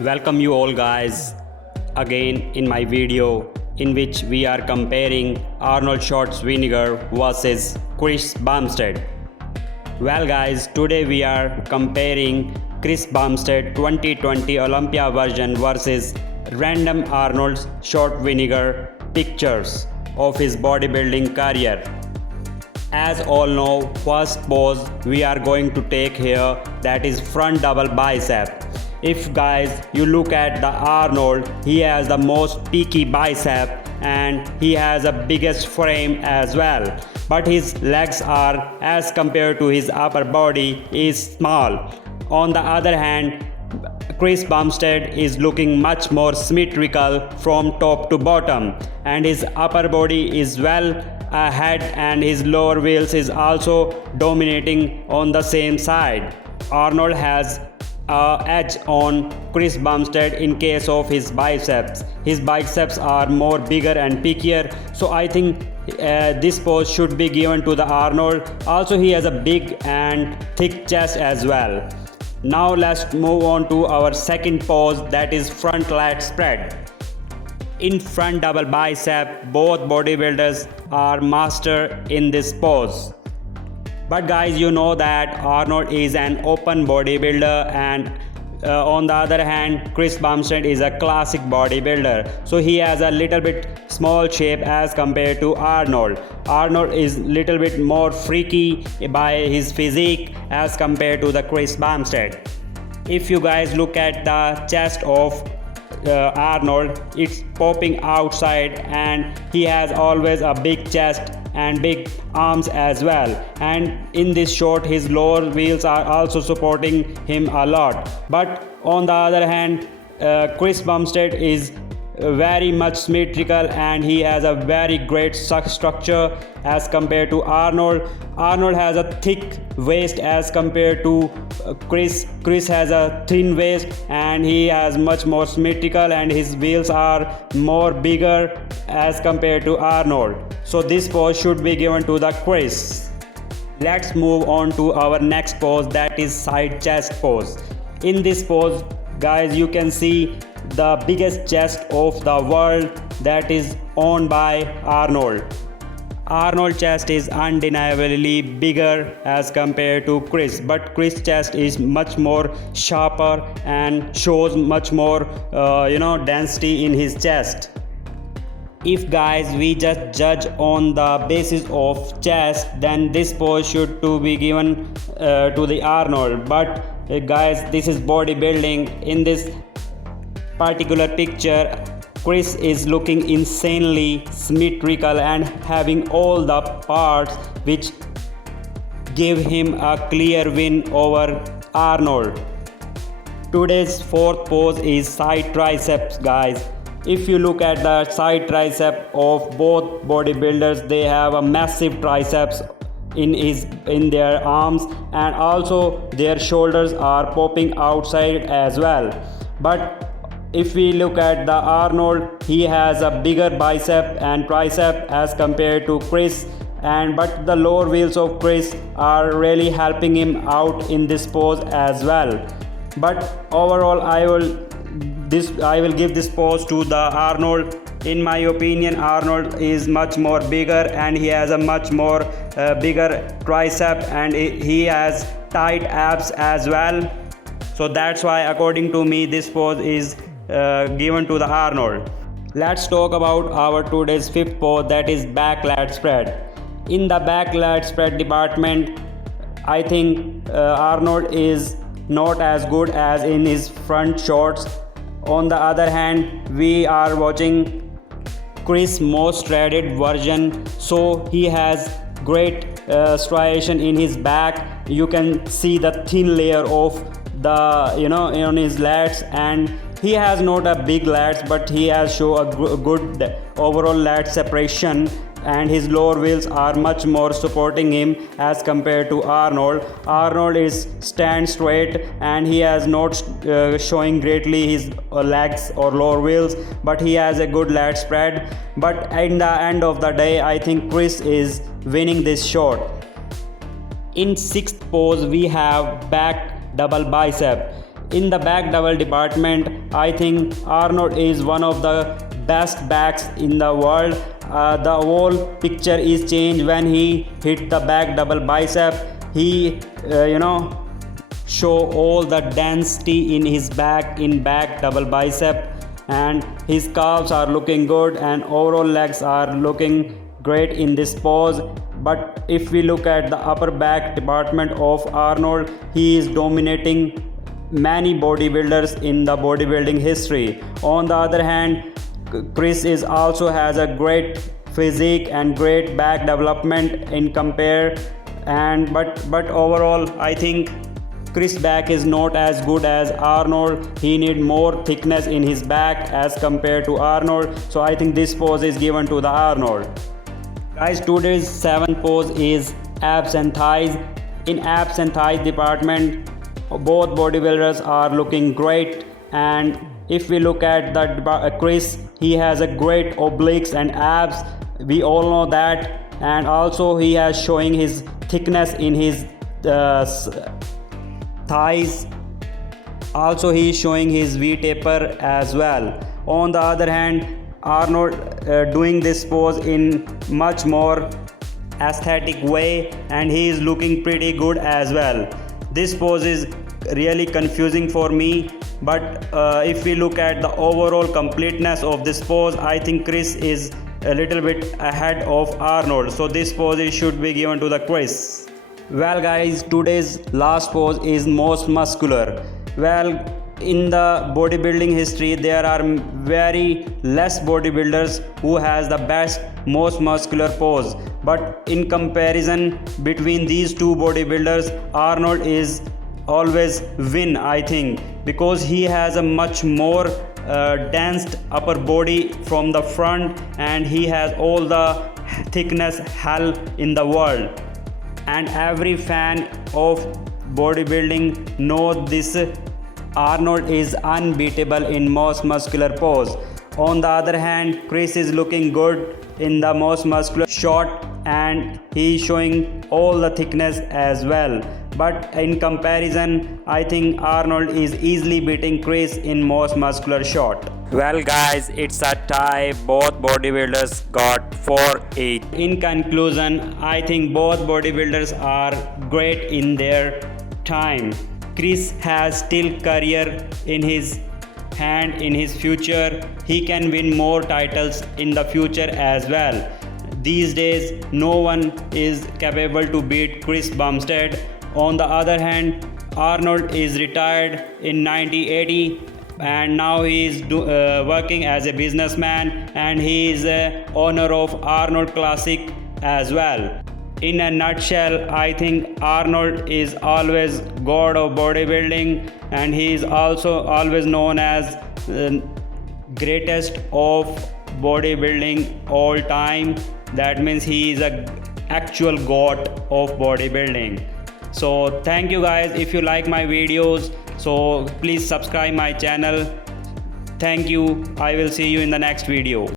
Welcome you all guys again in my video in which we are comparing Arnold Schwarzenegger versus Chris Bumstead. Well guys, today we are comparing Chris Bumstead 2020 Olympia version versus random Arnold Schwarzenegger pictures of his bodybuilding career. As all know, first pose we are going to take here, that is front double bicep. If guys you look at the Arnold, he has the most peaky bicep and he has a biggest frame as well, but his legs are, as compared to his upper body, is small. On the other hand, Chris Bumstead is looking much more symmetrical from top to bottom, and his upper body is well ahead and his lower wheels is also dominating on the same side. Arnold has edge on Chris Bumstead in case of his biceps. His biceps are more bigger and peakier, so I think this pose should be given to the Arnold. Also, he has a big and thick chest as well. Now let's move on to our second pose, that is front lat spread. In front double bicep, both bodybuilders are master in this pose. But guys, you know that Arnold is an open bodybuilder, and on the other hand, Chris Bumstead is a classic bodybuilder. So he has a little bit small shape as compared to Arnold. Arnold is little bit more freaky by his physique as compared to the Chris Bumstead. If you guys look at the chest of Arnold, it's popping outside and he has always a big chest and big arms as well, and in this shot his lower wheels are also supporting him a lot. But on the other hand, Chris Bumstead is very much symmetrical and he has a very great structure as compared to Arnold. Arnold has a thick waist as compared to Chris. Chris has a thin waist and he has much more symmetrical, and his wheels are more bigger as compared to Arnold. So this pose should be given to the Chris. Let's move on to our next pose, that is side chest pose. In this pose guys, you can see the biggest chest of the world that is owned by Arnold. Arnold chest is undeniably bigger as compared to Chris, but Chris chest is much more sharper and shows much more density in his chest. If guys we just judge on the basis of chest, then this pose should to be given to the Arnold. But guys, this is bodybuilding. In this particular picture, Chris is looking insanely symmetrical and having all the parts which give him a clear win over Arnold. Today's fourth pose is side triceps guys. If you look at the side tricep of both bodybuilders, they have a massive triceps in their arms, and also their shoulders are popping outside as well. But if we look at the Arnold, he has a bigger bicep and tricep as compared to Chris, but the lower wheels of Chris are really helping him out in this pose as well. But overall, I will give this pose to the Arnold. In my opinion, Arnold is much more bigger and he has a much more bigger tricep, and he has tight abs as well. So that's why according to me this pose is given to the Arnold. Let's talk about our today's fifth pose, that is back lat spread. In the back lat spread department, I think Arnold is not as good as in his front shots. On the other hand, we are watching Chris' most shredded version, so he has great striation in his back. You can see the thin layer of the on his lats, and he has not a big lats, but he has show a good overall lat separation, and his lower wheels are much more supporting him as compared to Arnold. Arnold is stand straight and he has not showing greatly his legs or lower wheels, but he has a good lat spread. But in the end of the day, I think Chris is winning this shot. In sixth pose we have back double bicep. In the back double department, I think Arnold is one of the best backs in the world. The whole picture is changed when he hit the back double bicep. He show all the density in his back in back double bicep, and his calves are looking good and overall legs are looking great in this pose. But if we look at the upper back department of Arnold, he is dominating many bodybuilders in the bodybuilding history. On the other hand, Chris is also has a great physique and great back development in compare, and but overall I think Chris' back is not as good as Arnold. He need more thickness in his back as compared to Arnold. So I think this pose is given to the Arnold. Guys, today's 7th pose is abs and thighs. In abs and thighs department, both bodybuilders are looking great, and if we look at the Chris, he has a great obliques and abs. We all know that, and also he has showing his thickness in his thighs. Also he is showing his V-taper as well. On the other hand, Arnold doing this pose in much more aesthetic way, and he is looking pretty good as well. This pose is really confusing for me, but if we look at the overall completeness of this pose, I think Chris is a little bit ahead of Arnold. So this pose should be given to the Chris. Well guys, today's last pose is most muscular. Well, in the bodybuilding history, there are very less bodybuilders who has the best most muscular pose, but in comparison between these two bodybuilders, Arnold is always win, I think, because he has a much more dense upper body from the front, and he has all the thickness hell in the world, and every fan of bodybuilding knows this. Arnold is unbeatable in most muscular pose. On the other hand, Chris is looking good in the most muscular shot, and he is showing all the thickness as well. But in comparison, I think Arnold is easily beating Chris in most muscular shot. Well guys, it's a tie. Both bodybuilders got 4 each. In conclusion, I think both bodybuilders are great in their time. Chris has still career in his hand. In his future, he can win more titles in the future as well. These days, no one is capable to beat Chris Bumstead. On the other hand, Arnold is retired in 1980, and now he is working as a businessman, and he is owner of Arnold Classic as well. In a nutshell, I think Arnold is always god of bodybuilding, and he is also always known as greatest of bodybuilding all time. That means he is a actual god of bodybuilding. So thank you guys. If you like my videos, so please subscribe my channel. Thank you. I will see you in the next video.